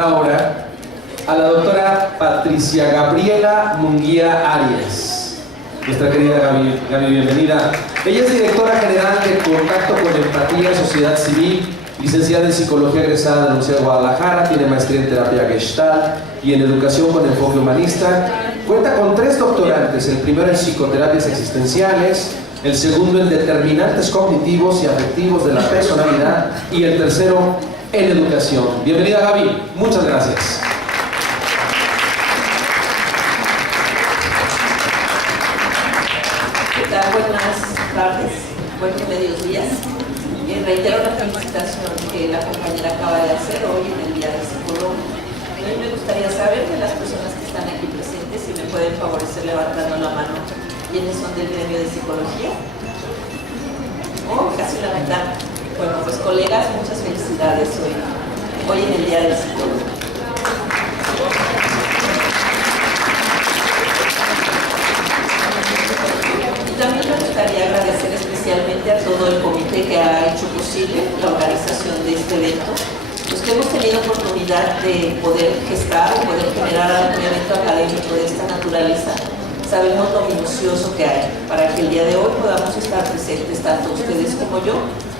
Ahora a la doctora Patricia Gabriela Munguía Arias. Nuestra querida Gaby, bienvenida. Ella es directora general de Contacto con Empatía, Sociedad Civil, licenciada en Psicología egresada de la Universidad de Guadalajara, tiene maestría en Terapia Gestalt y en Educación con enfoque humanista. Cuenta con 3 doctorantes, el primero en Psicoterapias Existenciales, el segundo en Determinantes Cognitivos y Afectivos de la Personalidad y el tercero en Educación. Bienvenida, Gaby. Muchas gracias. ¿Qué tal? Buenas tardes, buenos medios días. Reitero la felicitación que la compañera acaba de hacer hoy en el Día del Psicólogo. A mí me gustaría saber de las personas que están aquí presentes si me pueden favorecer levantando la mano quiénes son del gremio de psicología. Oh, casi la mitad. Bueno, pues colegas, muchas felicidades hoy en el Día del Psicólogo. Y también me gustaría agradecer especialmente a todo el comité que ha hecho posible la organización de este evento. Los que hemos tenido oportunidad de poder gestar y poder generar algún evento académico de esta naturaleza, sabemos lo minucioso que hay para que el día de hoy podamos estar presentes, tanto ustedes como yo.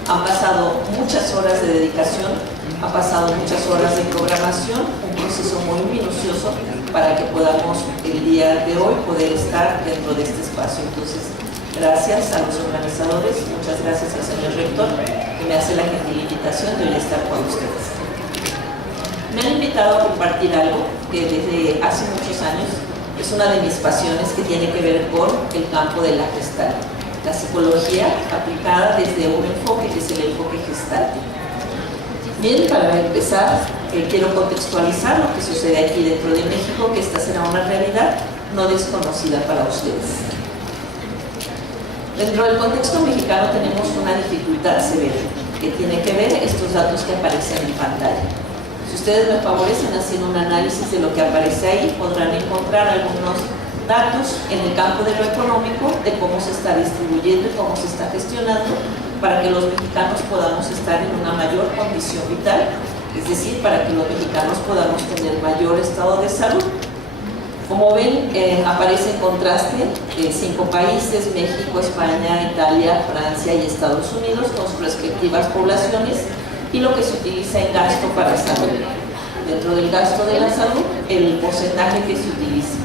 Han pasado muchas horas de dedicación, han pasado muchas horas de programación, un proceso muy minucioso para que podamos el día de hoy poder estar dentro de este espacio. Entonces, gracias a los organizadores, muchas gracias al señor rector que me hace la gentil invitación de hoy estar con ustedes. Me han invitado a compartir algo que desde hace muchos años es una de mis pasiones, que tiene que ver con el campo de la Gestalt, la psicología aplicada desde un enfoque que es el enfoque Gestalt. Bien, para empezar, quiero contextualizar lo que sucede aquí dentro de México, que esta será una realidad no desconocida para ustedes. Dentro del contexto mexicano tenemos una dificultad severa que tiene que ver estos datos que aparecen en pantalla. Si ustedes me favorecen haciendo un análisis de lo que aparece ahí, podrán encontrar algunos datos en el campo de lo económico, de cómo se está distribuyendo y cómo se está gestionando para que los mexicanos podamos estar en una mayor condición vital, es decir, para que los mexicanos podamos tener mayor estado de salud. Como ven, aparece en contraste 5 países: México, España, Italia, Francia y Estados Unidos, con sus respectivas poblaciones y lo que se utiliza en gasto para salud. Dentro del gasto de la salud, el porcentaje que se utiliza.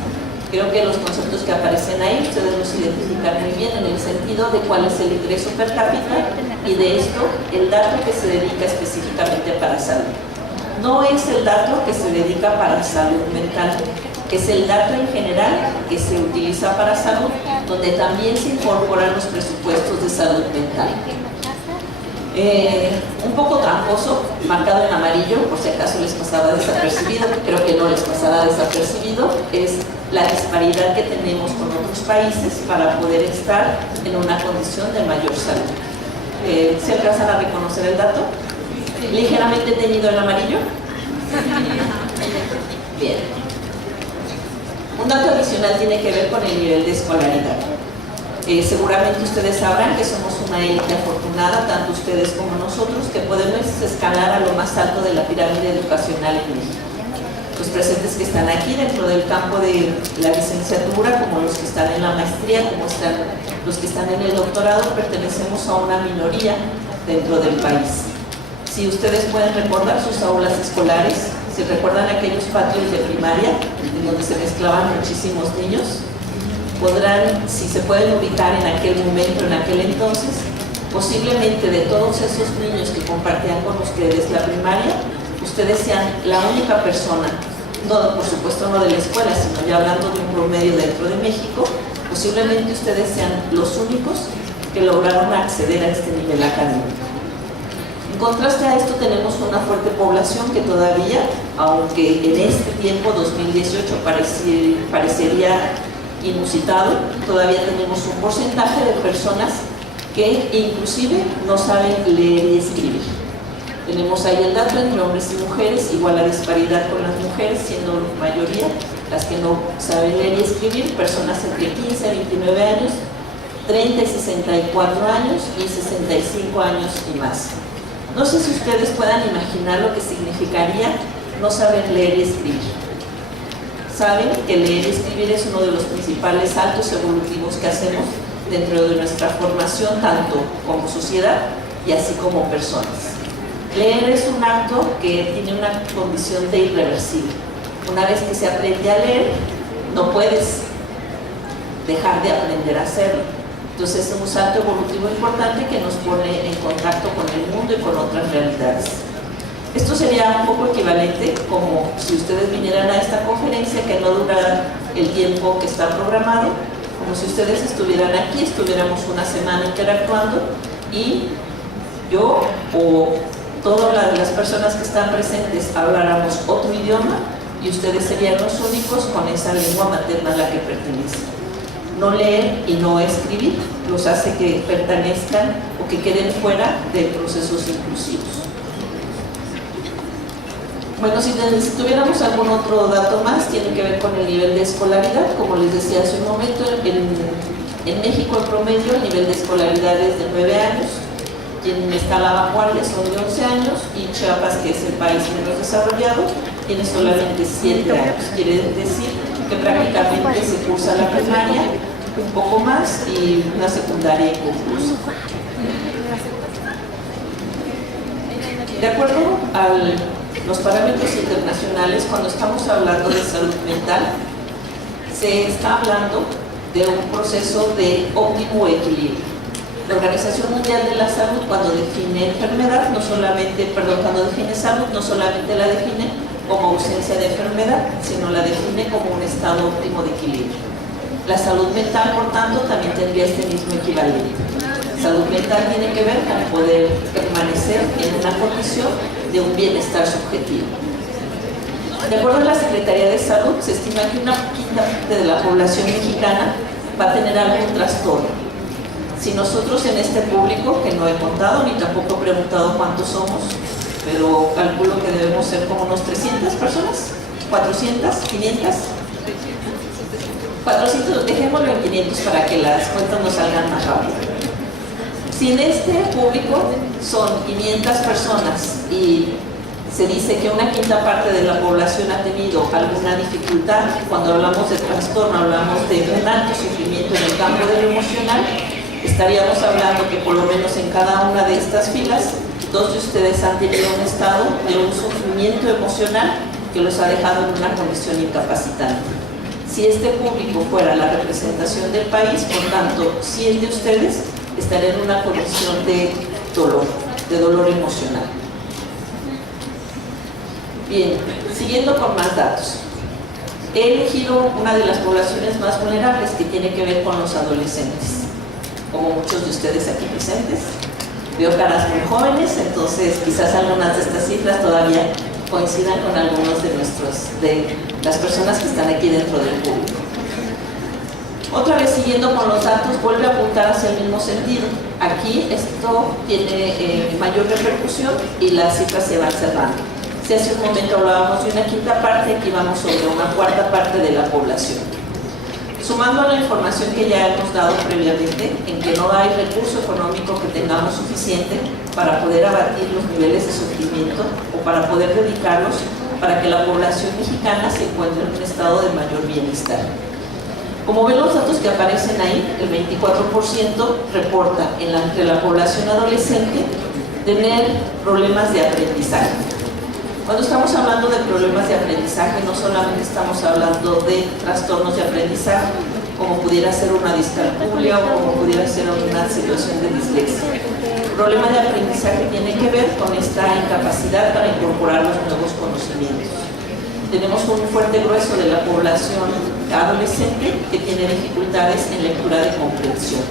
Creo que los conceptos que aparecen ahí ustedes los identifican muy bien en el sentido de cuál es el ingreso per cápita y de esto el dato que se dedica específicamente para salud. No es el dato que se dedica para salud mental, es el dato en general que se utiliza para salud, donde también se incorporan los presupuestos de salud mental. Un poco tramposo, marcado en amarillo, por si acaso les pasaba desapercibido, creo que no les pasará desapercibido, es la disparidad que tenemos con otros países para poder estar en una condición de mayor salud. ¿Se alcanzan a reconocer el dato? Ligeramente teñido en amarillo. Bien. Un dato adicional tiene que ver con el nivel de escolaridad. Seguramente ustedes sabrán que somos una élite afortunada, tanto ustedes como nosotros, que podemos escalar a lo más alto de la pirámide educacional en México. Los presentes que están aquí dentro del campo de la licenciatura, como los que están en la maestría, como están los que están en el doctorado, pertenecemos a una minoría dentro del país. Si ustedes pueden recordar sus aulas escolares, si recuerdan aquellos patios de primaria en donde se mezclaban muchísimos niños, podrán, si se pueden ubicar en aquel momento, en aquel entonces, posiblemente de todos esos niños que compartían con ustedes la primaria, ustedes sean la única persona, no, por supuesto no de la escuela, sino ya hablando de un promedio dentro de México, posiblemente ustedes sean los únicos que lograron acceder a este nivel académico. En contraste a esto tenemos una fuerte población que todavía, aunque en este tiempo, 2018, parecería inusitado, todavía tenemos un porcentaje de personas que inclusive no saben leer y escribir. Tenemos ahí el dato entre hombres y mujeres, igual la disparidad con las mujeres, siendo la mayoría las que no saben leer y escribir, personas entre 15 y 29 años, 30 y 64 años y 65 años y más. No sé si ustedes puedan imaginar lo que significaría no saben leer y escribir. Saben que leer y escribir es uno de los principales saltos evolutivos que hacemos dentro de nuestra formación, tanto como sociedad y así como personas. Leer es un acto que tiene una condición de irreversible. Una vez que se aprende a leer, no puedes dejar de aprender a hacerlo. Entonces es un salto evolutivo importante que nos pone en contacto con el mundo y con otras realidades. Esto sería un poco equivalente como si ustedes vinieran a esta conferencia que no dura el tiempo que está programado, como si ustedes estuvieran aquí, estuviéramos una semana interactuando y yo o todas las personas que están presentes habláramos otro idioma y ustedes serían los únicos con esa lengua materna a la que pertenecen. No leer y no escribir los hace que pertenezcan o que queden fuera de procesos inclusivos. Bueno, si tuviéramos algún otro dato más, tiene que ver con el nivel de escolaridad. Como les decía hace un momento, en México en promedio el nivel de escolaridad es de 9 años, quien está la Bacuale son de 11 años y Chiapas, que es el país menos desarrollado, tiene solamente 7 años. Quiere decir que prácticamente se cursa la primaria, un poco más, y una secundaria inconclusa. De acuerdo a los parámetros internacionales, cuando estamos hablando de salud mental, se está hablando de un proceso de óptimo equilibrio. La Organización Mundial de la Salud, cuando define enfermedad, cuando define salud, no solamente la define como ausencia de enfermedad, sino la define como un estado óptimo de equilibrio. La salud mental, por tanto, también tendría este mismo equivalente. Salud mental tiene que ver con poder permanecer en una condición de un bienestar subjetivo. De acuerdo a la Secretaría de Salud, se estima que una quinta parte de la población mexicana va a tener algún trastorno. Si nosotros en este público, que no he contado ni tampoco he preguntado cuántos somos, pero calculo que debemos ser como unos 300 personas, 400, 500, 400, dejémoslo en 500 para que las cuentas nos salgan más rápido. Si en este público son 500 personas y se dice que una quinta parte de la población ha tenido alguna dificultad, cuando hablamos de trastorno hablamos de un alto sufrimiento en el campo de lo emocional, estaríamos hablando que por lo menos en cada una de estas filas, 2 de ustedes han tenido un estado de un sufrimiento emocional que los ha dejado en una condición incapacitante. Si este público fuera la representación del país, por tanto, 100 de ustedes estarían en una condición de dolor emocional. Bien, siguiendo con más datos. He elegido una de las poblaciones más vulnerables que tiene que ver con los adolescentes. Como muchos de ustedes aquí presentes, veo caras muy jóvenes, entonces quizás algunas de estas cifras todavía coincidan con algunos de las personas que están aquí dentro del público. Otra vez, siguiendo con los datos, vuelve a apuntar hacia el mismo sentido. Aquí esto tiene mayor repercusión y las cifras se van cerrando. Si hace un momento hablábamos de una quinta parte, aquí vamos sobre una cuarta parte de la población. Sumando a la información que ya hemos dado previamente, en que no hay recurso económico que tengamos suficiente para poder abatir los niveles de sufrimiento o para poder dedicarlos para que la población mexicana se encuentre en un estado de mayor bienestar. Como ven los datos que aparecen ahí, el 24% reporta entre la población adolescente tener problemas de aprendizaje. Cuando estamos hablando de problemas de aprendizaje, no solamente estamos hablando de trastornos de aprendizaje, como pudiera ser una discalculia o como pudiera ser una situación de dislexia. El problema de aprendizaje tiene que ver con esta incapacidad para incorporar los nuevos conocimientos. Tenemos un fuerte grueso de la población adolescente que tiene dificultades en lectura de comprensión.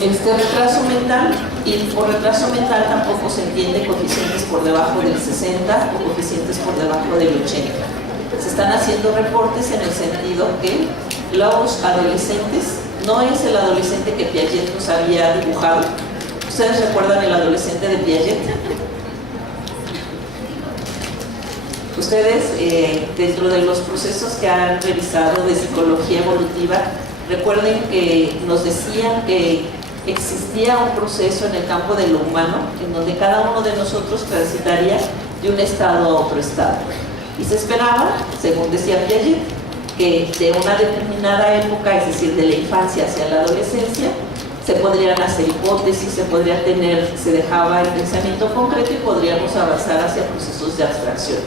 Este retraso mental, y por retraso mental tampoco se entiende coeficientes por debajo del 60 o coeficientes por debajo del 80. Se están haciendo reportes en el sentido que los adolescentes, no es el adolescente que Piaget nos había dibujado. ¿Ustedes recuerdan el adolescente de Piaget? Ustedes, dentro de los procesos que han revisado de psicología evolutiva, recuerden que nos decían que existía un proceso en el campo de lo humano en donde cada uno de nosotros transitaría de un estado a otro estado. Y se esperaba, según decía Piaget, que de una determinada época, es decir, de la infancia hacia la adolescencia, se podrían hacer hipótesis, se dejaba el pensamiento concreto y podríamos avanzar hacia procesos de abstracción.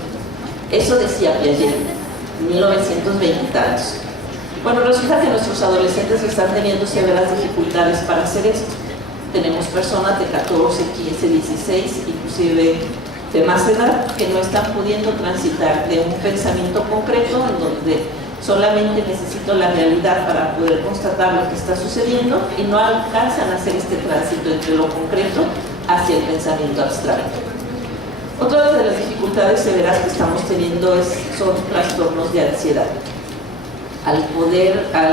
Eso decía Piaget en 1920 y tantos. Bueno, resulta que nuestros adolescentes están teniendo severas dificultades para hacer esto. Tenemos personas de 14, 15, 16, inclusive de más edad, que no están pudiendo transitar de un pensamiento concreto en donde solamente necesito la realidad para poder constatar lo que está sucediendo y no alcanzan a hacer este tránsito entre lo concreto hacia el pensamiento abstracto. Otra de las dificultades severas que estamos teniendo son trastornos de ansiedad. Al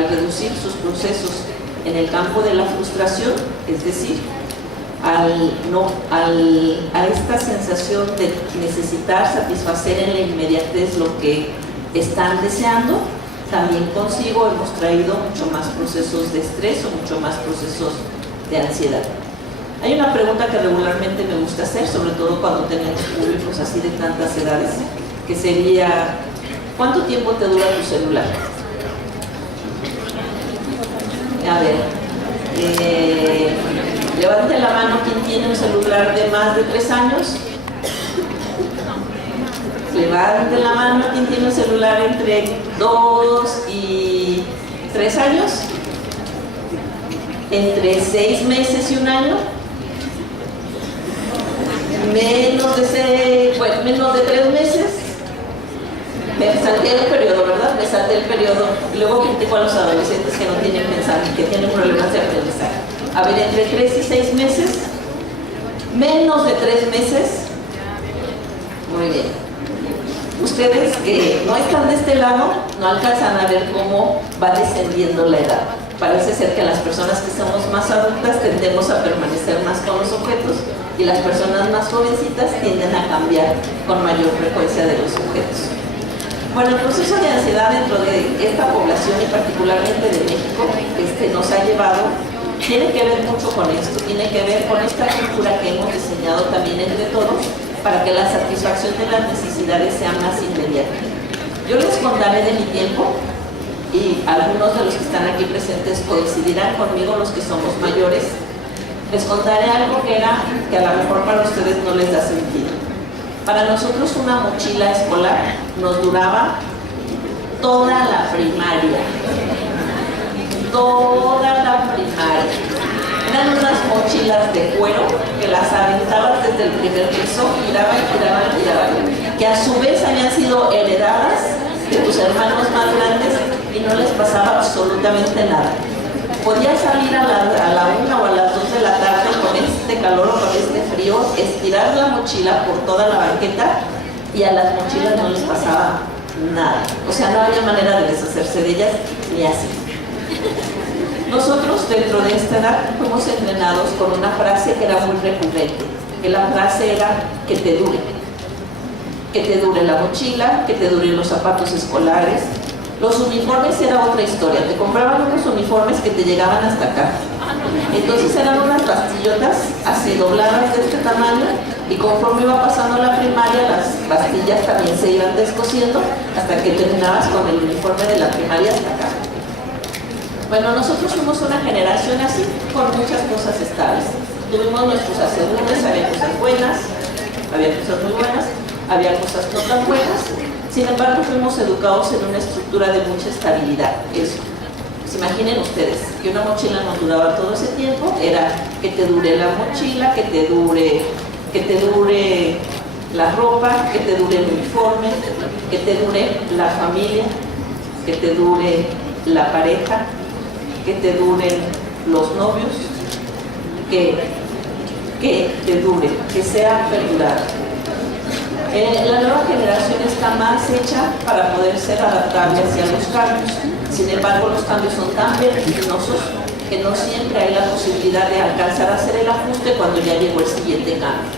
reducir sus procesos en el campo de la frustración, es decir, a esta sensación de necesitar satisfacer en la inmediatez lo que están deseando, también consigo hemos traído mucho más procesos de estrés o mucho más procesos de ansiedad. Hay una pregunta que regularmente me gusta hacer, sobre todo cuando tenemos públicos así de tantas edades, que sería: ¿cuánto tiempo te dura tu celular? A ver, levante la mano quien tiene un celular de más de 3 años. Levante la mano quien tiene un celular entre 2 y 3 años. Entre 6 meses y 1 año. Menos de 3 meses. Me salté el periodo, ¿verdad? Me salté el periodo. Luego critico a los adolescentes que no tienen pensamiento, que tienen problemas de aprendizaje. A ver, entre 3 y 6 meses. Menos de 3 meses. Muy bien. Ustedes que no están de este lado no alcanzan a ver cómo va descendiendo la edad. Parece ser que las personas que somos más adultas tendemos a permanecer más con los objetos y las personas más jovencitas tienden a cambiar con mayor frecuencia de los objetos. Bueno, el proceso de ansiedad dentro de esta población y particularmente de México nos ha llevado, tiene que ver mucho con esto, tiene que ver con esta cultura que hemos diseñado también entre todos para que la satisfacción de las necesidades sea más inmediata. Yo les contaré de mi tiempo y algunos de los que están aquí presentes coincidirán conmigo, los que somos mayores. Les contaré algo que a lo mejor para ustedes no les da sentido. Para nosotros una mochila escolar nos duraba toda la primaria. Toda la primaria. Eran unas mochilas de cuero que las aventabas desde el primer piso, giraban, que a su vez habían sido heredadas de tus hermanos más grandes y no les pasaba absolutamente nada. Podías salir a la 1 o a las 2 de la tarde con este calor o con este frío, estirar la mochila por toda la banqueta y a las mochilas no les pasaba nada. O sea, no había manera de deshacerse de ellas ni así. Nosotros dentro de esta edad fuimos entrenados con una frase que era muy recurrente, que la frase era que te dure la mochila, que te duren los zapatos escolares. Los uniformes era otra historia, te compraban unos uniformes que te llegaban hasta acá. Entonces eran unas pastillotas así dobladas de este tamaño y conforme iba pasando la primaria las pastillas también se iban descosiendo hasta que terminabas con el uniforme de la primaria hasta acá. Bueno, nosotros fuimos una generación así, con muchas cosas estables. Tuvimos nuestros asegúnes, había cosas buenas, había cosas muy buenas, había cosas no tan buenas. Sin embargo, fuimos educados en una estructura de mucha estabilidad. Eso. Pues imaginen ustedes que una mochila nos duraba todo ese tiempo, era que te dure la mochila, que te dure la ropa, que te dure el uniforme, que te dure la familia, que te dure la pareja, que te duren los novios, que te dure, que sea perdurable. La nueva generación está más hecha para poder ser adaptable hacia los cambios. Sin embargo, los cambios son tan vertiginosos que no siempre hay la posibilidad de alcanzar a hacer el ajuste cuando ya llegó el siguiente cambio.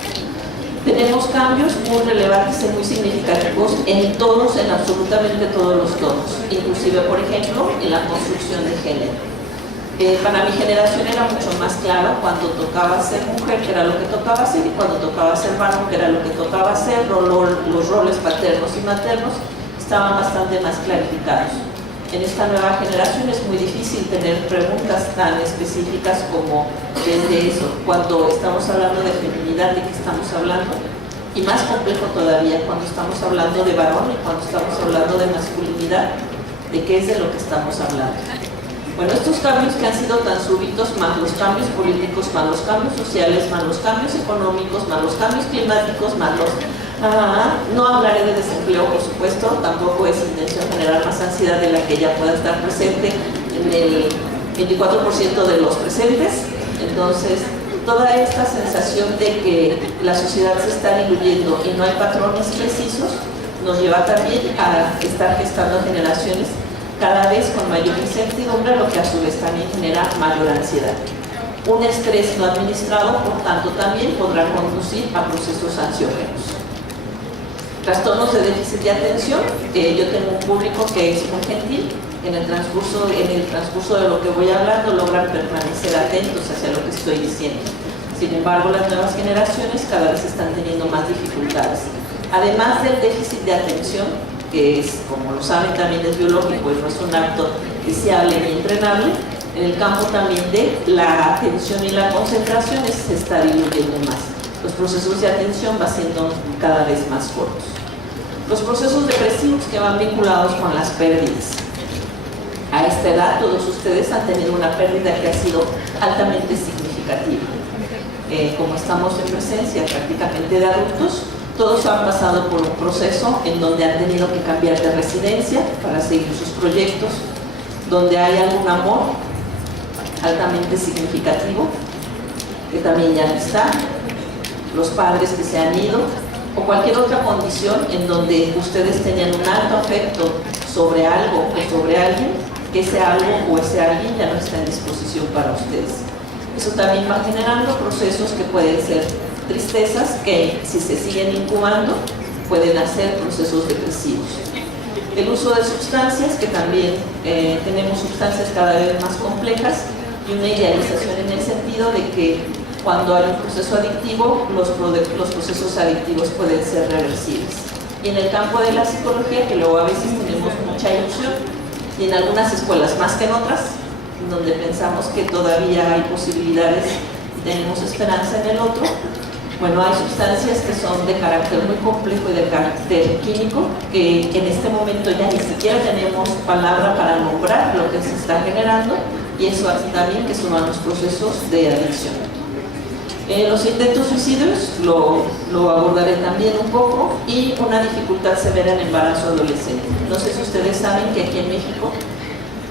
Tenemos cambios muy relevantes y muy significativos en absolutamente todos los tonos, inclusive, por ejemplo, en la construcción de género. Para mi generación era mucho más claro cuando tocaba ser mujer, que era lo que tocaba hacer, y cuando tocaba ser varón, que era lo que tocaba hacer. Los roles paternos y maternos estaban bastante más clarificados. En esta nueva generación es muy difícil tener preguntas tan específicas como desde eso, cuando estamos hablando de feminidad, de qué estamos hablando, y más complejo todavía cuando estamos hablando de varón y cuando estamos hablando de masculinidad, de qué es de lo que estamos hablando. Bueno, estos cambios que han sido tan súbitos, más los cambios políticos, más los cambios sociales, más los cambios económicos, más los cambios climáticos, más los... no hablaré de desempleo, por supuesto, tampoco es intención generar más ansiedad de la que ya pueda estar presente en el 24% de los presentes. Entonces, toda esta sensación de que la sociedad se está diluyendo y no hay patrones precisos, nos lleva también a estar gestando generaciones cada vez con mayor incertidumbre, lo que a su vez también genera mayor ansiedad. Un estrés no administrado, por tanto, también podrá conducir a procesos ansiógenos. Trastornos de déficit de atención. Yo tengo un público que es muy gentil. En el transcurso de lo que voy hablando logran permanecer atentos hacia lo que estoy diciendo. Sin embargo, las nuevas generaciones cada vez están teniendo más dificultades. Además del déficit de atención, que es, como lo saben, también es biológico y no es un acto deseable ni entrenable, en el campo también de la atención y la concentración se está diluyendo más. Los procesos de atención van siendo cada vez más cortos. Los procesos depresivos que van vinculados con las pérdidas. A esta edad todos ustedes han tenido una pérdida que ha sido altamente significativa. Como estamos en presencia prácticamente de adultos, todos han pasado por un proceso en donde han tenido que cambiar de residencia para seguir sus proyectos, donde hay algún amor altamente significativo que también ya no está, los padres que se han ido, o cualquier otra condición en donde ustedes tenían un alto afecto sobre algo o sobre alguien, que ese algo o ese alguien ya no está en disposición para ustedes. Eso también va generando procesos que pueden ser tristezas, que si se siguen incubando pueden hacer procesos depresivos. El uso de sustancias, que también tenemos sustancias cada vez más complejas, y una idealización en el sentido de que cuando hay un proceso adictivo, los procesos adictivos pueden ser reversibles. Y en el campo de la psicología, que luego a veces tenemos mucha ilusión, y en algunas escuelas más que en otras, donde pensamos que todavía hay posibilidades y tenemos esperanza en el otro, bueno, hay sustancias que son de carácter muy complejo y de carácter químico, que en este momento ya ni siquiera tenemos palabra para nombrar lo que se está generando, y eso hace también que suman los procesos de adicción. Los intentos suicidios lo abordaré también un poco, y una dificultad severa en embarazo adolescente. No sé si ustedes saben que aquí en México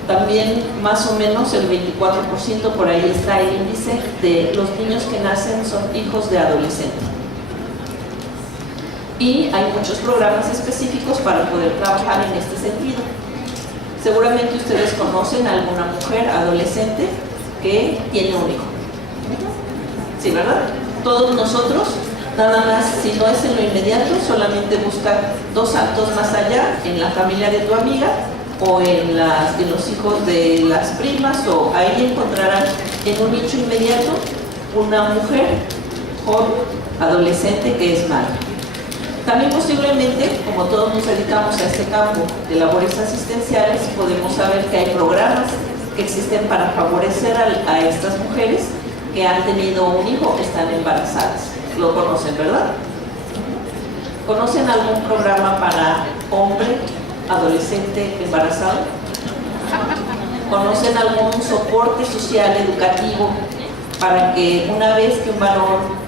también más o menos el 24% por ahí está el índice de los niños que nacen son hijos de adolescentes. Y hay muchos programas específicos para poder trabajar en este sentido. Seguramente ustedes conocen a alguna mujer adolescente que tiene un hijo. Sí, ¿verdad? Todos nosotros, nada más, si no es en lo inmediato, solamente buscar 2 saltos más allá, en la familia de tu amiga, o en los hijos de las primas, o ahí encontrarán en un nicho inmediato una mujer joven, adolescente, que es madre. También posiblemente, como todos nos dedicamos a este campo de labores asistenciales, podemos saber que hay programas que existen para favorecer a estas mujeres que han tenido un hijo, que están embarazadas. Lo conocen, ¿verdad? ¿Conocen algún programa para hombre adolescente embarazado? ¿Conocen algún soporte social educativo para que una vez que un varón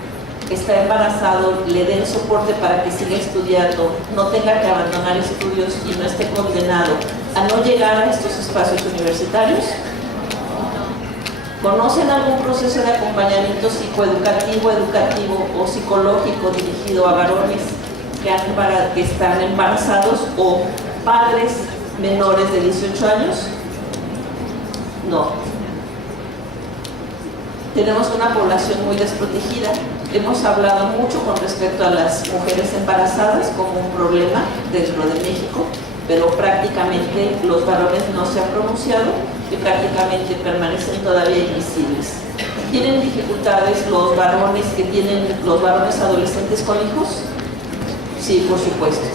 está embarazado le den soporte para que siga estudiando, no tenga que abandonar estudios y no esté condenado a no llegar a estos espacios universitarios? ¿Conocen algún proceso de acompañamiento psicoeducativo, educativo o psicológico dirigido a varones que están embarazados o padres menores de 18 años? No. Tenemos una población muy desprotegida. Hemos hablado mucho con respecto a las mujeres embarazadas como un problema dentro de México, pero prácticamente los varones no se han pronunciado y prácticamente permanecen todavía invisibles. ¿Tienen dificultades los varones adolescentes con hijos? Sí, por supuesto.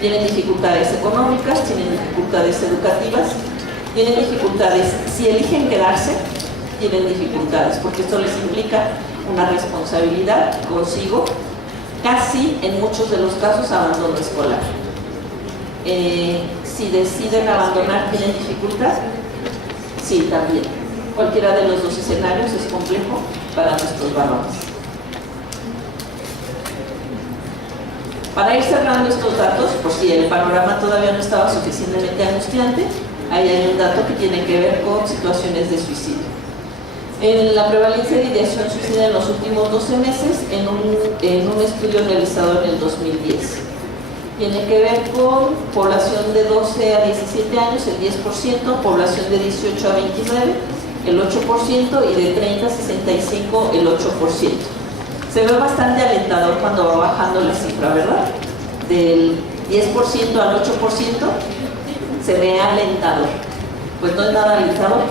Tienen dificultades económicas, tienen dificultades educativas, tienen dificultades, si eligen quedarse, tienen dificultades, porque esto les implica una responsabilidad consigo, casi en muchos de los casos abandono escolar. Si deciden abandonar, ¿tienen dificultad? Sí, también. Cualquiera de los dos escenarios es complejo para nuestros varones. Para ir cerrando estos datos, por si el panorama todavía no estaba suficientemente angustiante, ahí hay un dato que tiene que ver con situaciones de suicidio. En la prevalencia de ideación suicida en los últimos 12 meses, en un estudio realizado en el 2010. Tiene que ver con población de 12 a 17 años, el 10%, población de 18 a 29, el 8%, y de 30 a 65, el 8%. Se ve bastante alentador cuando va bajando la cifra, ¿verdad? Del 10% al 8% se ve alentador. Pues no es nada alentador.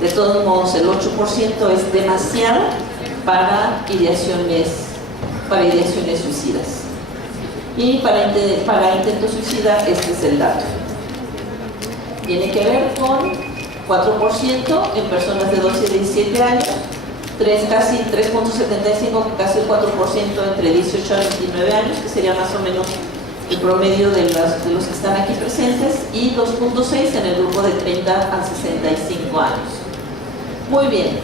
De todos modos, el 8% es demasiado para ideaciones suicidas. Y para intento suicida, este es el dato. Tiene que ver con 4% en personas de 12 a 17 años, casi 3.75, casi el 4% entre 18 a 29 años, que sería más o menos el promedio de los que están aquí presentes, y 2.6 en el grupo de 30 a 65 años. Muy bien,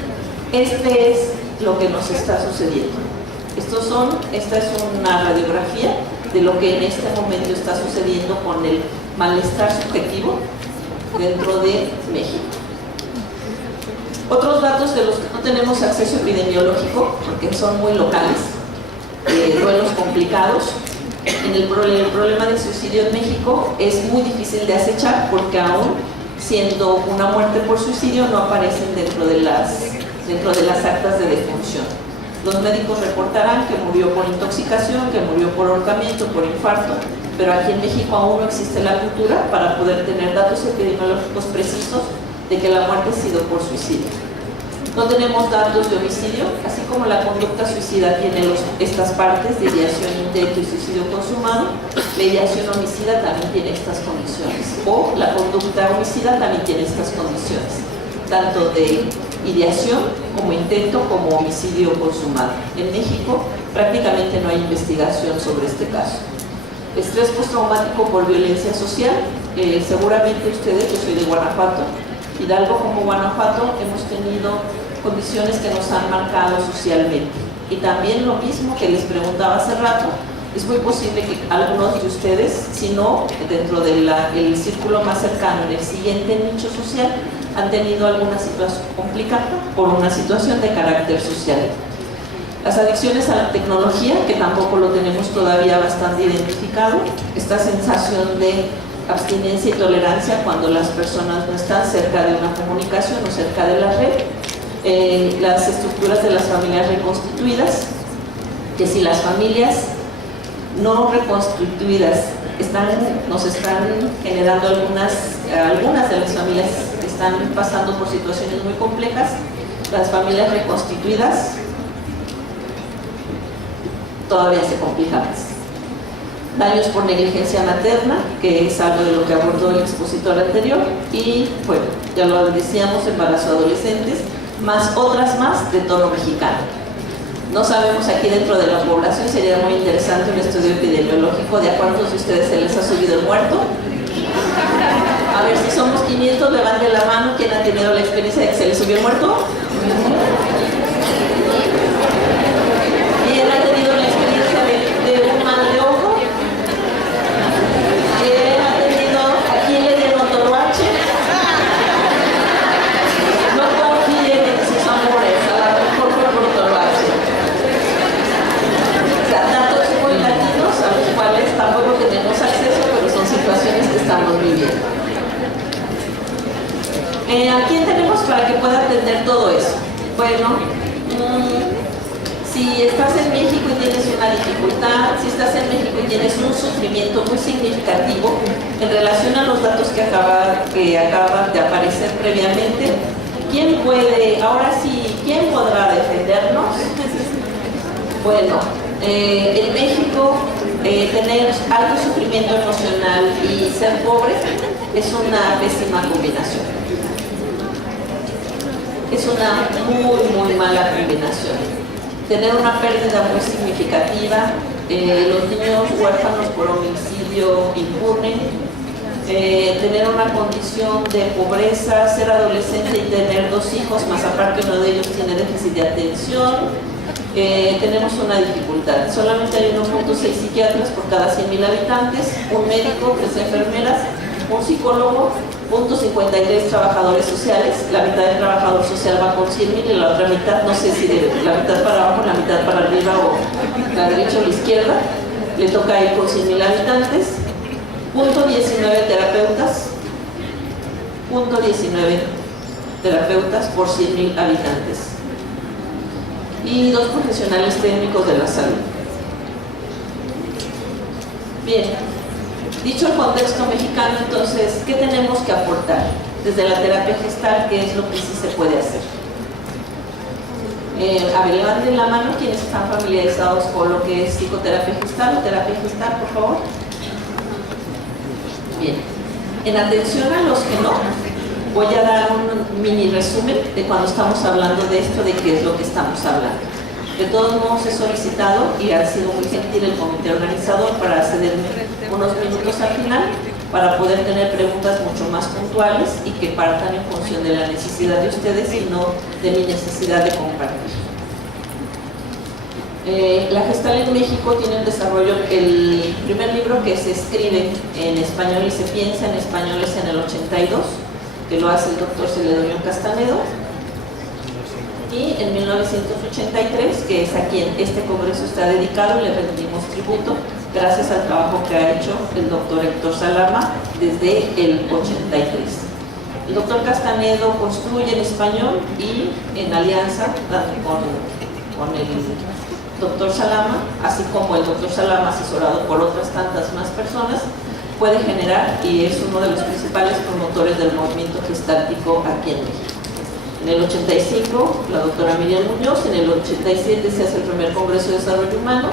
este es lo que nos está sucediendo. Esta es una radiografía de lo que en este momento está sucediendo con el malestar subjetivo dentro de México. Otros datos de los que no tenemos acceso epidemiológico, porque son muy locales, duelos complicados. El problema del suicidio en México es muy difícil de acechar, porque aún siendo una muerte por suicidio no aparecen dentro de las actas de defunción. Los médicos reportarán que murió por intoxicación, que murió por ahorcamiento, por infarto, pero aquí en México aún no existe la cultura para poder tener datos epidemiológicos precisos de que la muerte ha sido por suicidio. No tenemos datos de homicidio, así como la conducta suicida tiene estas partes de ideación, intento y suicidio consumado. La ideación homicida también tiene estas condiciones, o la conducta homicida también tiene estas condiciones, tanto de ideación como intento como homicidio consumado. En México prácticamente no hay investigación sobre este caso. Estrés postraumático por violencia social, seguramente ustedes, yo soy de Guanajuato, Hidalgo como Guanajuato, hemos tenido condiciones que nos han marcado socialmente. Y también lo mismo que les preguntaba hace rato, es muy posible que algunos de ustedes, si no dentro del círculo más cercano, en el siguiente nicho social, han tenido alguna situación complicada por una situación de carácter social. Las adicciones a la tecnología, que tampoco lo tenemos todavía bastante identificado, esta sensación de abstinencia y tolerancia cuando las personas no están cerca de una comunicación o cerca de la red, las estructuras de las familias reconstituidas, que si las familias no reconstituidas nos están generando algunas de las familias están pasando por situaciones muy complejas, las familias reconstituidas todavía se complican más. Daños por negligencia materna, que es algo de lo que abordó el expositor anterior, y bueno, ya lo decíamos, embarazo adolescentes, más otras más de tono mexicano. No sabemos aquí dentro de la población, sería muy interesante un estudio epidemiológico de a cuántos de ustedes se les ha subido el muerto. A ver, si somos 500, levanten la mano, ¿quién ha tenido la experiencia de que se les subió el muerto? ¿Quién ha tenido la experiencia de un mal de ojo? ¿Quién ha tenido, a quién le dieron toloache? No confíen en sus amores, a lo mejor fue por toloache. O sea, datos muy latinos a los cuales tampoco tenemos acceso, pero son situaciones que estamos viviendo. ¿A quién tenemos para que pueda atender todo eso? Bueno, Si estás en México y tienes una dificultad, si estás en México y tienes un sufrimiento muy significativo en relación a los datos que acaban de aparecer previamente, ¿quién puede, ahora sí, quién podrá defendernos? Bueno, en México tener alto sufrimiento emocional y ser pobre es una pésima combinación. Es una muy mala combinación. Tener una pérdida muy significativa, los niños huérfanos por homicidio impune, tener una condición de pobreza, ser adolescente y tener 2 hijos, más aparte uno de ellos tiene déficit de atención, tenemos una dificultad. Solamente hay 1.6 psiquiatras por cada 100.000 habitantes, un médico, 3 enfermeras, un psicólogo, 0.53 trabajadores sociales. La mitad del trabajador social va con 100.000 y la otra mitad, no sé si de la mitad para abajo, la mitad para arriba o la derecha o la izquierda, le toca ir con 100.000 habitantes. 0.19 terapeutas, 0.19 terapeutas por 100.000 habitantes. Y 2 profesionales técnicos de la salud. Bien, dicho el contexto mexicano, entonces, ¿qué tenemos que aportar desde la terapia gestal? ¿Qué es lo que sí se puede hacer? A ver, levanten la mano quienes están familiarizados con lo que es psicoterapia gestal o terapia gestal, por favor. Bien, en atención a los que no, voy a dar un mini resumen de cuando estamos hablando de esto, de qué es lo que estamos hablando. De todos modos he solicitado y ha sido muy gentil el comité organizador para cederme unos minutos al final para poder tener preguntas mucho más puntuales y que partan en función de la necesidad de ustedes y no de mi necesidad de compartir. La Gestal en México tiene un desarrollo, el primer libro que se escribe en español y se piensa en español es en el 82, que lo hace el doctor Celedonio Castanedo, y en 1983, que es a quien este congreso está dedicado, le rendimos tributo gracias al trabajo que ha hecho el doctor Héctor Salama desde el 83. El doctor Castanedo construye en español y en alianza con el doctor Salama, así como el doctor Salama asesorado por otras tantas más personas, puede generar y es uno de los principales promotores del movimiento gestáltico aquí en México. En el 85, la doctora Miriam Muñoz, en el 87 se hace el primer Congreso de Desarrollo Humano,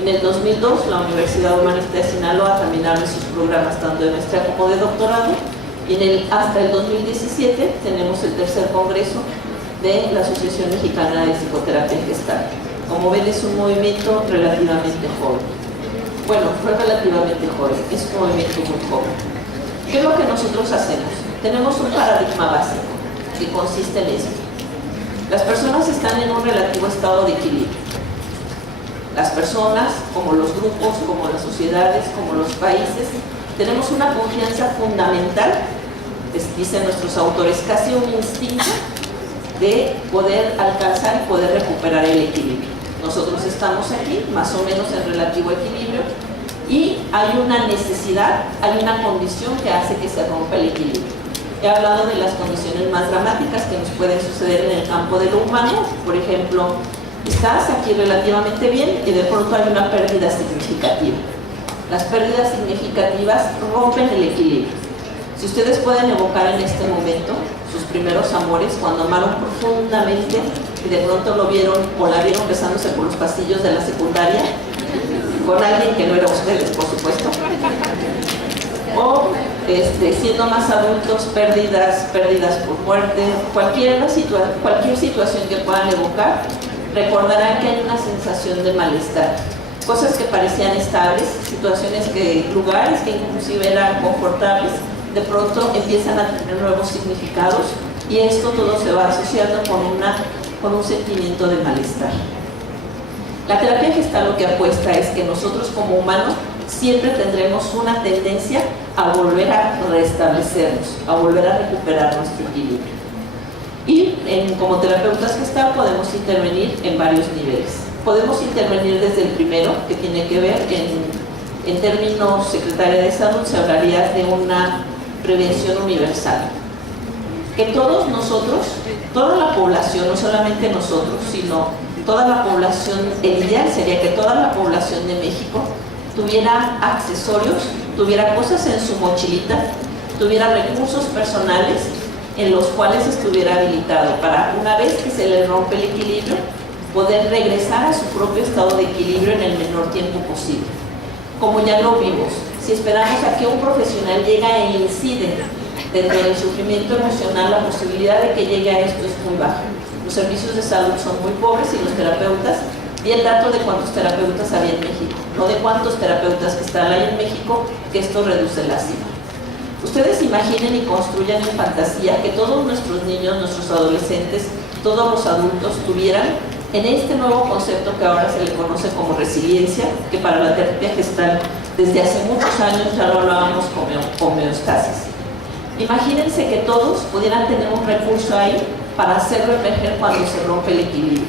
en el 2002 la Universidad Humanista de Sinaloa también abre sus programas tanto de maestría como de doctorado, y hasta el 2017 tenemos el tercer Congreso de la Asociación Mexicana de Psicoterapia Gestal. Como ven, es un movimiento relativamente joven. Bueno, no relativamente joven, es un movimiento muy joven. ¿Qué es lo que nosotros hacemos? Tenemos un paradigma básico que consiste en esto. Las personas están en un relativo estado de equilibrio. Las personas, como los grupos, como las sociedades, como los países, tenemos una confianza fundamental, dicen nuestros autores, casi un instinto de poder alcanzar y poder recuperar el equilibrio. Nosotros estamos aquí, más o menos en relativo equilibrio, y hay una necesidad, hay una condición que hace que se rompa el equilibrio. He hablado de las condiciones más dramáticas que nos pueden suceder en el campo de lo humano. Por ejemplo, estás aquí relativamente bien y de pronto hay una pérdida significativa. Las pérdidas significativas rompen el equilibrio. Si ustedes pueden evocar en este momento sus primeros amores, cuando amaron profundamente y de pronto lo vieron o la vieron besándose por los pasillos de la secundaria, con alguien que no era ustedes, por supuesto, o siendo más adultos, pérdidas por muerte, cualquier situación que puedan evocar, recordarán que hay una sensación de malestar, cosas que parecían estables, lugares que inclusive eran confortables, de pronto empiezan a tener nuevos significados y esto todo se va asociando con un sentimiento de malestar. La terapia gestal lo que apuesta es que nosotros como humanos siempre tendremos una tendencia a volver a restablecernos, a volver a recuperar nuestro equilibrio. Y como terapeutas gestal podemos intervenir en varios niveles. Podemos intervenir desde el primero, que tiene que ver, en términos Secretaría de Salud, se hablaría de una prevención universal. Que todos nosotros, toda la población, no solamente nosotros, sino toda la población, el ideal sería que toda la población de México tuviera accesorios, tuviera cosas en su mochilita, tuviera recursos personales en los cuales estuviera habilitado para, una vez que se le rompe el equilibrio, poder regresar a su propio estado de equilibrio en el menor tiempo posible. Como ya lo vimos, si esperamos a que un profesional llegue e incide dentro del sufrimiento emocional, la posibilidad de que llegue a esto es muy baja. Los servicios de salud son muy pobres y los terapeutas, y el dato de cuántos terapeutas había en México, no de cuántos terapeutas que están ahí en México, que esto reduce la cifra. Ustedes imaginen y construyan en fantasía que todos nuestros niños, nuestros adolescentes, todos los adultos tuvieran en este nuevo concepto que ahora se le conoce como resiliencia, que para la terapia gestal desde hace muchos años ya lo hablábamos como homeostasis. Imagínense que todos pudieran tener un recurso ahí para hacerlo emerger cuando se rompe el equilibrio.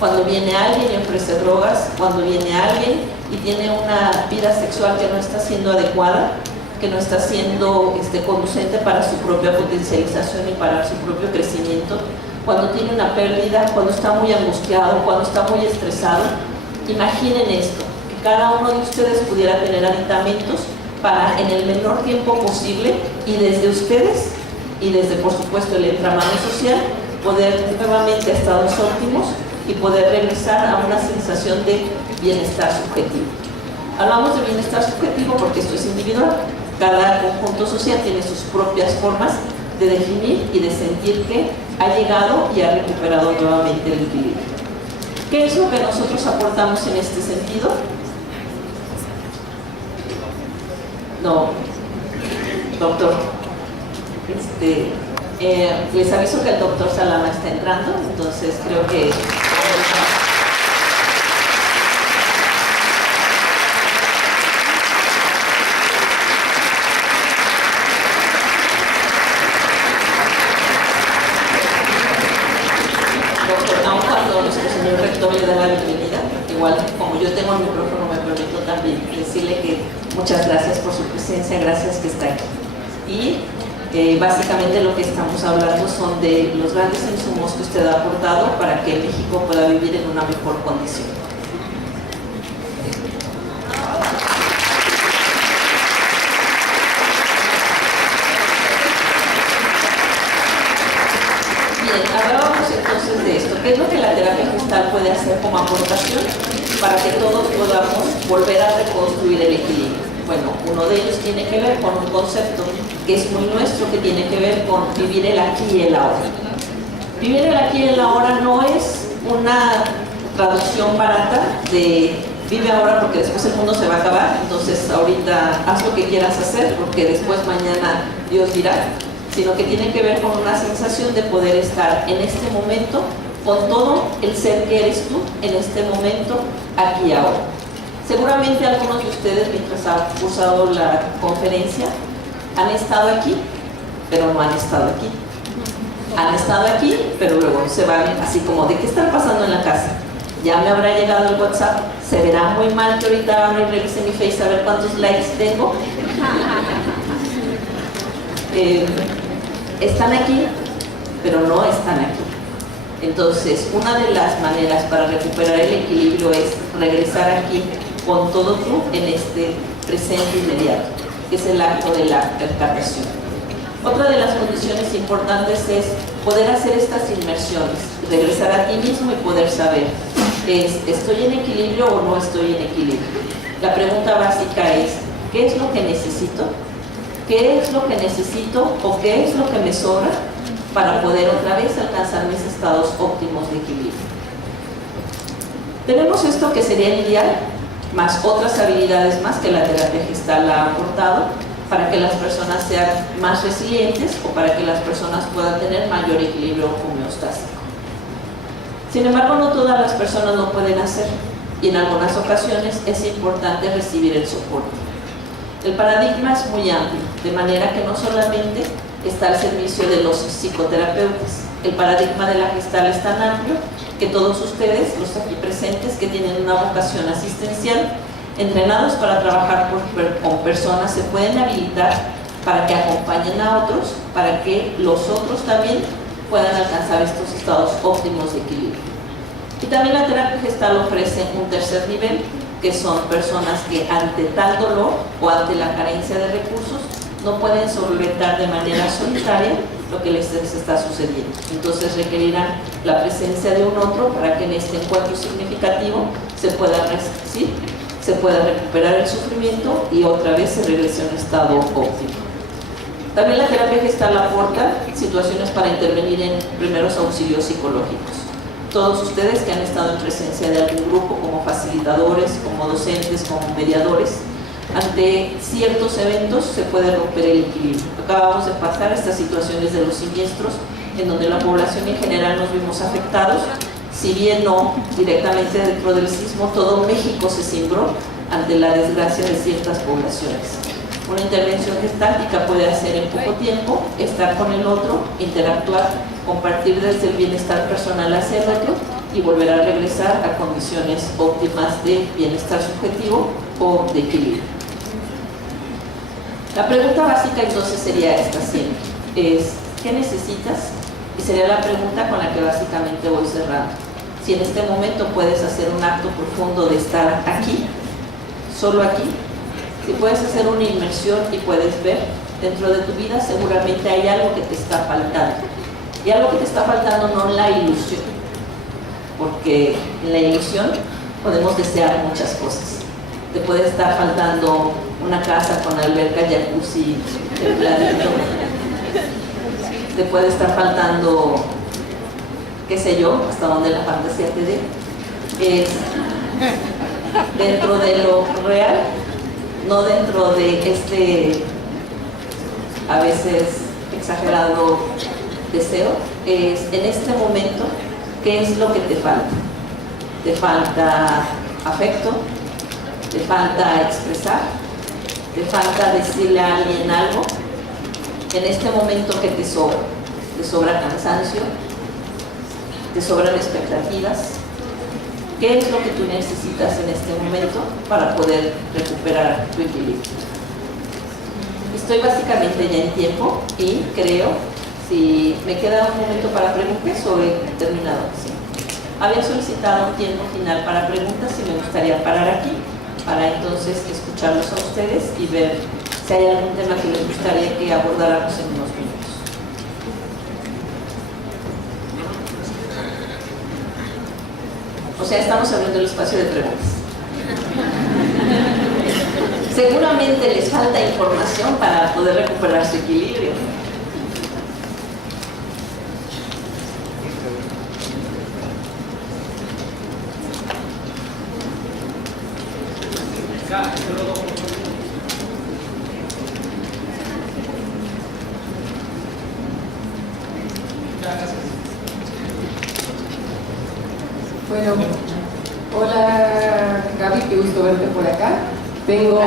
Cuando viene alguien y ofrece drogas, cuando viene alguien y tiene una vida sexual que no está siendo adecuada, que no está siendo conducente para su propia potencialización y para su propio crecimiento, cuando tiene una pérdida, cuando está muy angustiado, cuando está muy estresado. Imaginen esto, que cada uno de ustedes pudiera tener aditamentos para en el menor tiempo posible y desde ustedes y desde por supuesto el entramado social poder nuevamente a estados óptimos y poder regresar a una sensación de bienestar subjetivo. Hablamos de bienestar subjetivo porque esto es individual. Cada conjunto social tiene sus propias formas de definir y de sentir que ha llegado y ha recuperado nuevamente el equilibrio. ¿Qué es lo que nosotros aportamos en este sentido? No, doctor, les aviso que el doctor Salama está entrando, entonces creo que... Doctor, aun cuando nuestro señor rector le da la bienvenida, igual como yo tengo el micrófono, me permito también decirle que muchas gracias por su presencia, gracias que está aquí. Y básicamente lo que estamos hablando son de los grandes insumos que usted ha aportado para que México pueda vivir en una mejor condición. Bien, hablábamos entonces de esto. ¿Qué es lo que la terapia gestal puede hacer como aportación para que todos podamos volver a reconstruir el equilibrio? Bueno, uno de ellos tiene que ver con un concepto que es muy nuestro, que tiene que ver con vivir el aquí y el ahora. Vivir el aquí y el ahora no es una traducción barata de vive ahora porque después el mundo se va a acabar, entonces ahorita haz lo que quieras hacer porque después mañana Dios dirá, sino que tiene que ver con una sensación de poder estar en este momento con todo el ser que eres tú, en este momento, aquí y ahora. Seguramente algunos de ustedes, mientras han cursado la conferencia, han estado aquí, pero no han estado aquí. Han estado aquí, pero luego se van así como, ¿de qué está pasando en la casa? Ya me habrá llegado el WhatsApp, se verá muy mal que ahorita abro y revise mi Face a ver cuántos likes tengo. Están aquí, pero no están aquí. Entonces, una de las maneras para recuperar el equilibrio es regresar aquí con todo tú en este presente inmediato, que es el acto de la percatación. Otra de las condiciones importantes es poder hacer estas inmersiones, regresar a ti mismo y poder saber, ¿estoy en equilibrio o no estoy en equilibrio? La pregunta básica es, ¿qué es lo que necesito? ¿Qué es lo que necesito o qué es lo que me sobra para poder otra vez alcanzar mis estados óptimos de equilibrio? Tenemos esto que sería el ideal, más otras habilidades más que la terapia gestal ha aportado para que las personas sean más resilientes o para que las personas puedan tener mayor equilibrio homeostásico. Sin embargo, no todas las personas lo pueden hacer y en algunas ocasiones es importante recibir el soporte. El paradigma es muy amplio, de manera que no solamente está al servicio de los psicoterapeutas. El paradigma de la gestal es tan amplio que todos ustedes, los aquí presentes, que tienen una vocación asistencial, entrenados para trabajar con personas, se pueden habilitar para que acompañen a otros, para que los otros también puedan alcanzar estos estados óptimos de equilibrio. Y también la terapia gestal ofrece un tercer nivel, que son personas que ante tal dolor o ante la carencia de recursos no pueden solventar de manera solitaria lo que les está sucediendo. Entonces requerirán la presencia de un otro para que en este encuentro significativo se pueda resistir, se pueda recuperar el sufrimiento y otra vez se regrese a un estado óptimo. También la terapia gestal aporta situaciones para intervenir en primeros auxilios psicológicos. Todos ustedes que han estado en presencia de algún grupo como facilitadores, como docentes, como mediadores, ante ciertos eventos se puede romper el equilibrio. Acabamos de pasar estas situaciones de los siniestros en donde la población en general nos vimos afectados, si bien no directamente dentro del sismo, todo México se cimbró ante la desgracia de ciertas poblaciones. Una intervención gestáltica puede hacer en poco tiempo, estar con el otro, interactuar, compartir desde el bienestar personal hacia el otro y volver a regresar a condiciones óptimas de bienestar subjetivo o de equilibrio. La pregunta básica entonces sería esta siempre, es ¿qué necesitas? Y sería la pregunta con la que básicamente voy cerrando. Si en este momento puedes hacer un acto profundo de estar aquí, solo aquí, si puedes hacer una inmersión y puedes ver dentro de tu vida, seguramente hay algo que te está faltando. Y algo que te está faltando no la ilusión, porque en la ilusión podemos desear muchas cosas. Te puede estar faltando una casa con alberca, jacuzzi, templadito. Te puede estar faltando, qué sé yo, hasta donde la fantasía te dé. Dentro de lo real, no dentro de este a veces exagerado deseo, es en este momento qué es lo que te falta. Te falta afecto, te falta expresar, te falta decirle a alguien algo. En este momento que te sobra cansancio, te sobran expectativas. ¿Qué es lo que tú necesitas en este momento para poder recuperar tu equilibrio? Estoy básicamente ya en tiempo y creo, si me queda un momento para preguntas o he terminado. ¿Sí? Había solicitado un tiempo final para preguntas y me gustaría parar aquí para entonces escucharlos a ustedes y ver si hay algún tema que les gustaría que abordáramos en unos minutos. O sea, estamos abriendo el espacio de preguntas. Seguramente les falta información para poder recuperar su equilibrio. Bueno, hola Gaby, qué gusto verte por acá. Tengo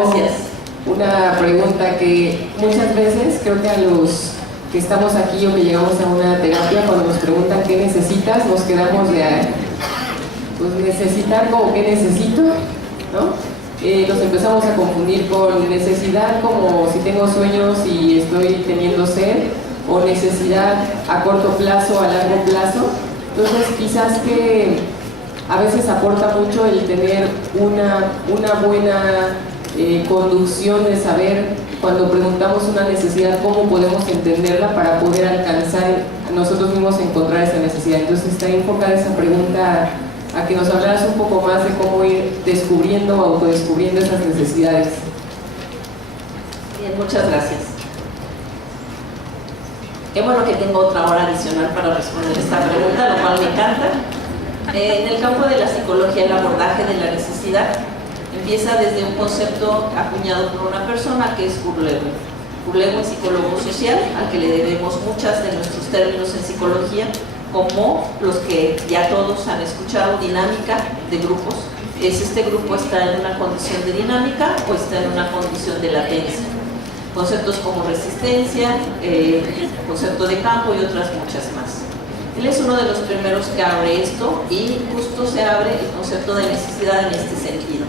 una pregunta que muchas veces creo que a los que estamos aquí o que llegamos a una terapia, cuando nos preguntan qué necesitas, nos quedamos de pues necesitar como qué necesito, ¿no? Nos empezamos a confundir con necesidad como si tengo sueños y estoy teniendo sed, o necesidad a corto plazo, a largo plazo. Entonces quizás que a veces aporta mucho el tener una buena conducción de saber cuando preguntamos una necesidad cómo podemos entenderla para poder alcanzar nosotros mismos encontrar esa necesidad. Entonces está enfocada esa pregunta a que nos hablaras un poco más de cómo ir descubriendo o autodescubriendo esas necesidades. Bien, muchas gracias. Qué bueno que tengo otra hora adicional para responder esta pregunta, lo cual me encanta. En el campo de la psicología, el abordaje de la necesidad empieza desde un concepto acuñado por una persona que es Kurt Lewin. Kurt Lewin, psicólogo social, al que le debemos muchas de nuestros términos en psicología, como los que ya todos han escuchado, dinámica de grupos. Este grupo está en una condición de dinámica o está en una condición de latencia. Conceptos como resistencia, concepto de campo y otras muchas más. Él es uno de los primeros que abre esto y justo se abre el concepto de necesidad en este sentido.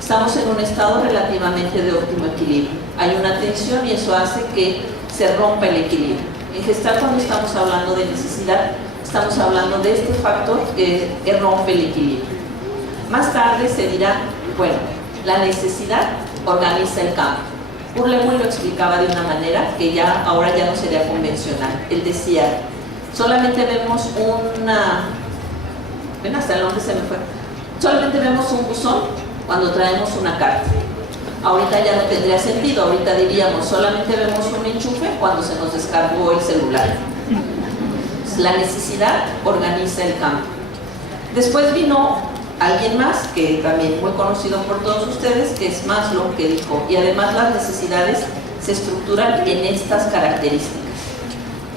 Estamos en un estado relativamente de óptimo equilibrio. Hay una tensión y eso hace que se rompa el equilibrio. En gestal, cuando estamos hablando de necesidad, Estamos hablando de este factor que rompe el equilibrio. Más tarde se dirá, bueno, la necesidad organiza el campo. Hurlemühl lo explicaba de una manera que ahora ya no sería convencional. Él decía, solamente vemos ven, hasta el nombre se me fue. Solamente vemos un buzón cuando traemos una carta. Ahorita ya no tendría sentido, ahorita diríamos, solamente vemos un enchufe cuando se nos descargó el celular. La necesidad organiza el campo. Después vino alguien más, que también muy conocido por todos ustedes, que es Maslow, que dijo, y además las necesidades se estructuran en estas características.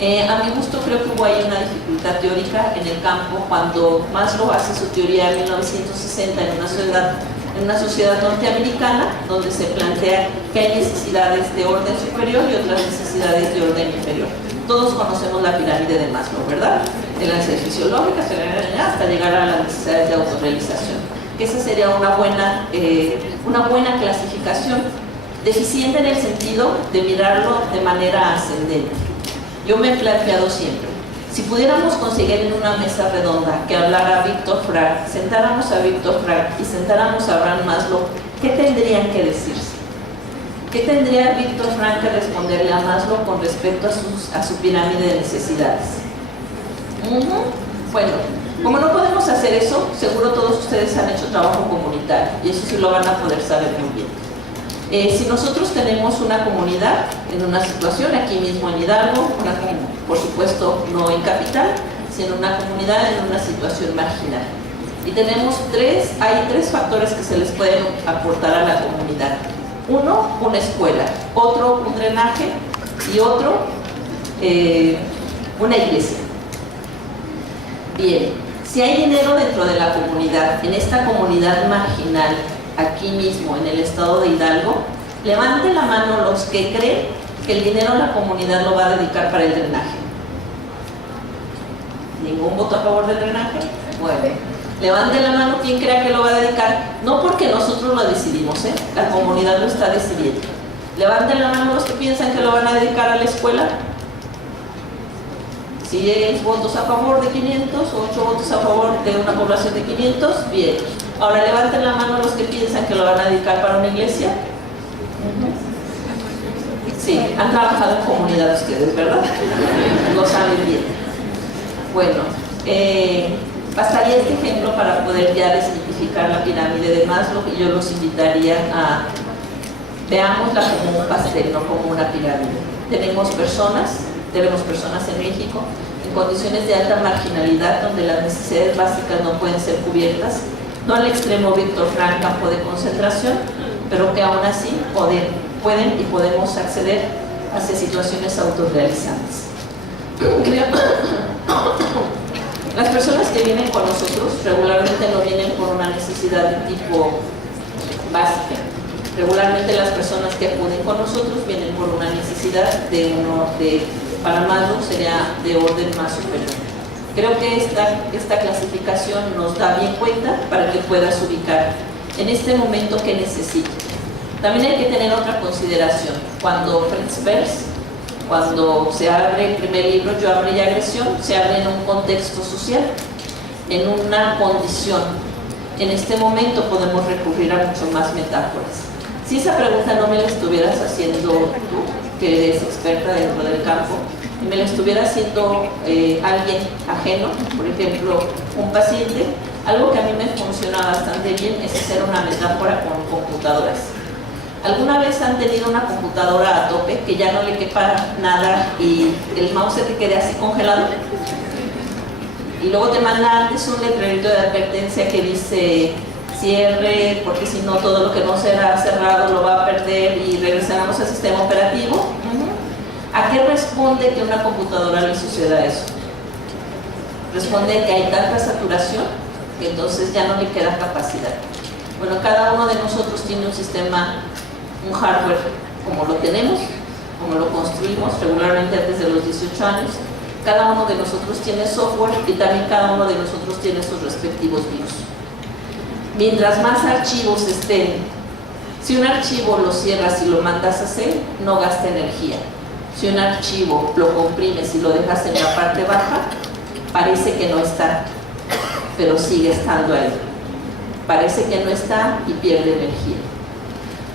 A mi gusto creo que hubo ahí una dificultad teórica en el campo cuando Maslow hace su teoría en 1960 en una sociedad norteamericana, donde se plantea que hay necesidades de orden superior y otras necesidades de orden inferior. Todos conocemos la pirámide de Maslow, ¿verdad? De las necesidades fisiológicas hasta llegar a las necesidades de autorrealización. Esa sería una buena clasificación, deficiente en el sentido de mirarlo de manera ascendente. Yo me he planteado siempre, si pudiéramos conseguir en una mesa redonda que hablara Viktor Frankl, sentáramos a Viktor Frankl y sentáramos a Abraham Maslow, ¿qué tendrían que decirse? ¿Qué tendría Viktor Frankl que responderle a Maslow con respecto a su pirámide de necesidades? Bueno, como no podemos hacer eso, seguro todos ustedes han hecho trabajo comunitario y eso sí lo van a poder saber muy bien. Si nosotros tenemos una comunidad en una situación, aquí mismo en Hidalgo, por supuesto no en capital, sino una comunidad en una situación marginal. Y hay tres factores que se les pueden aportar a la comunidad. Uno, una escuela, otro, un drenaje y otro, una iglesia. Bien, si hay dinero dentro de la comunidad, en esta comunidad marginal, aquí mismo en el estado de Hidalgo, levanten la mano los que creen que el dinero la comunidad lo va a dedicar para el drenaje. ¿Ningún voto a favor del drenaje? Bueno, levanten la mano quien crea que lo va a dedicar, no porque nosotros lo decidimos, la comunidad lo está decidiendo. Levanten la mano los que piensan que lo van a dedicar a la escuela. 6 votos a favor de 500, 8 votos a favor de una población de 500, bien. Ahora levanten la mano los que piensan que lo van a dedicar para una iglesia. Sí, han trabajado en comunidad ustedes, ¿verdad? Lo saben bien. Bueno, bastaría este ejemplo para poder ya desmitificar la pirámide de Maslow y yo los invitaría a veámosla como un pastel, no como una pirámide. Tenemos personas en México en condiciones de alta marginalidad donde las necesidades básicas no pueden ser cubiertas, no al extremo Viktor Frankl, campo de concentración, pero que aún así pueden y podemos acceder hacia situaciones autorrealizantes. Las personas que vienen con nosotros regularmente no vienen por una necesidad de tipo básica. Regularmente las personas que acuden con nosotros vienen por una necesidad para Maslow sería de orden más superior. Creo que esta clasificación nos da bien cuenta para que puedas ubicar en este momento qué necesito. También hay que tener otra consideración. Cuando Fritz Perls, cuando se abre el primer libro, Yo, Hambre y Agresión, se abre en un contexto social, en una condición. En este momento podemos recurrir a mucho más metáforas. Si esa pregunta no me la estuvieras haciendo tú, que eres experta dentro del campo, y me la estuviera haciendo alguien ajeno, por ejemplo, un paciente, algo que a mí me funciona bastante bien es hacer una metáfora con computadoras. ¿Alguna vez han tenido una computadora a tope que ya no le quepa nada y el mouse se te quede así congelado? Y luego te manda antes un letrerito de advertencia que dice cierre, porque si no todo lo que no será cerrado lo va a perder y regresaremos al sistema operativo. ¿A qué responde que una computadora le suceda eso? Responde que hay tanta saturación que entonces ya no le queda capacidad. Bueno, cada uno de nosotros tiene un sistema, un hardware como lo tenemos, como lo construimos regularmente antes de los 18 años. Cada uno de nosotros tiene software y también cada uno de nosotros tiene sus respectivos virus. Mientras más archivos estén, si un archivo lo cierras y lo mandas a hacer, no gasta energía. Si un archivo lo comprimes y lo dejas en la parte baja, parece que no está, pero sigue estando ahí. Parece que no está y pierde energía.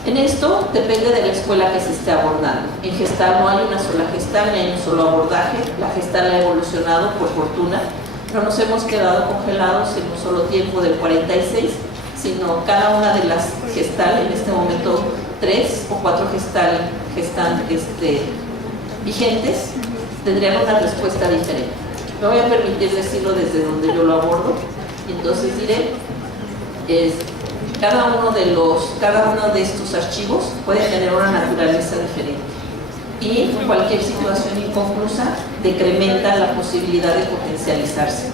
En esto depende de la escuela que se esté abordando. En Gestal no hay una sola Gestal, ni hay un solo abordaje. La Gestal ha evolucionado por fortuna. No nos hemos quedado congelados en un solo tiempo del 46, sino cada una de las Gestal, en este momento 3 o 4 Gestal que están vigentes, tendrían una respuesta diferente. Me voy a permitir decirlo desde donde yo lo abordo, y entonces diré, cada uno de estos archivos puede tener una naturaleza diferente, y cualquier situación inconclusa decrementa la posibilidad de potencializarse.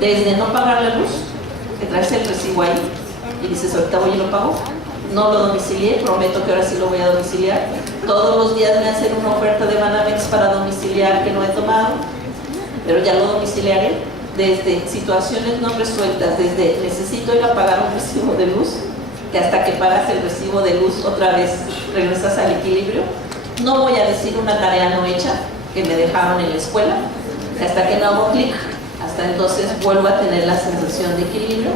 Desde no pagar la luz, que traes el recibo ahí, y dices, ahorita voy y lo pago, no lo domicilié, prometo que ahora sí lo voy a domiciliar. Todos los días me hacen una oferta de Banamex para domiciliar que no he tomado, pero ya lo domiciliaré. Desde situaciones no resueltas, desde necesito ir a pagar un recibo de luz, que hasta que pagas el recibo de luz otra vez regresas al equilibrio. No voy a decir una tarea no hecha que me dejaron en la escuela, que hasta que no hago clic, hasta entonces vuelvo a tener la sensación de equilibrio.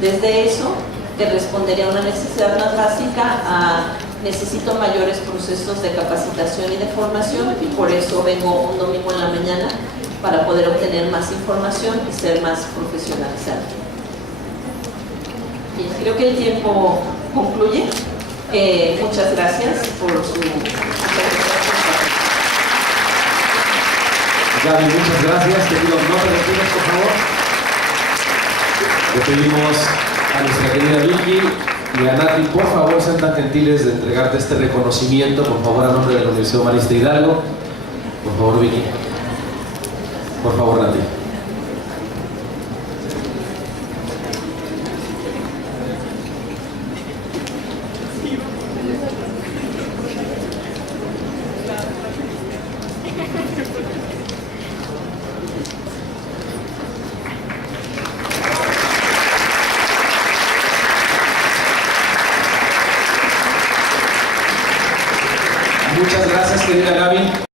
Desde eso, que respondería a una necesidad más básica, a necesito mayores procesos de capacitación y de formación, y por eso vengo un domingo en la mañana para poder obtener más información y ser más profesionalizado. Bien, creo que el tiempo concluye. Muchas gracias por su... Gaby, muchas gracias. Te pido no te retires, por favor. Le pedimos a nuestra querida Vicky y a Nati, por favor, sean tan gentiles de entregarte este reconocimiento, por favor, a nombre de la Universidad Marista Hidalgo. Por favor, Vicky. Por favor, Nati. Muchas gracias, querida Gaby.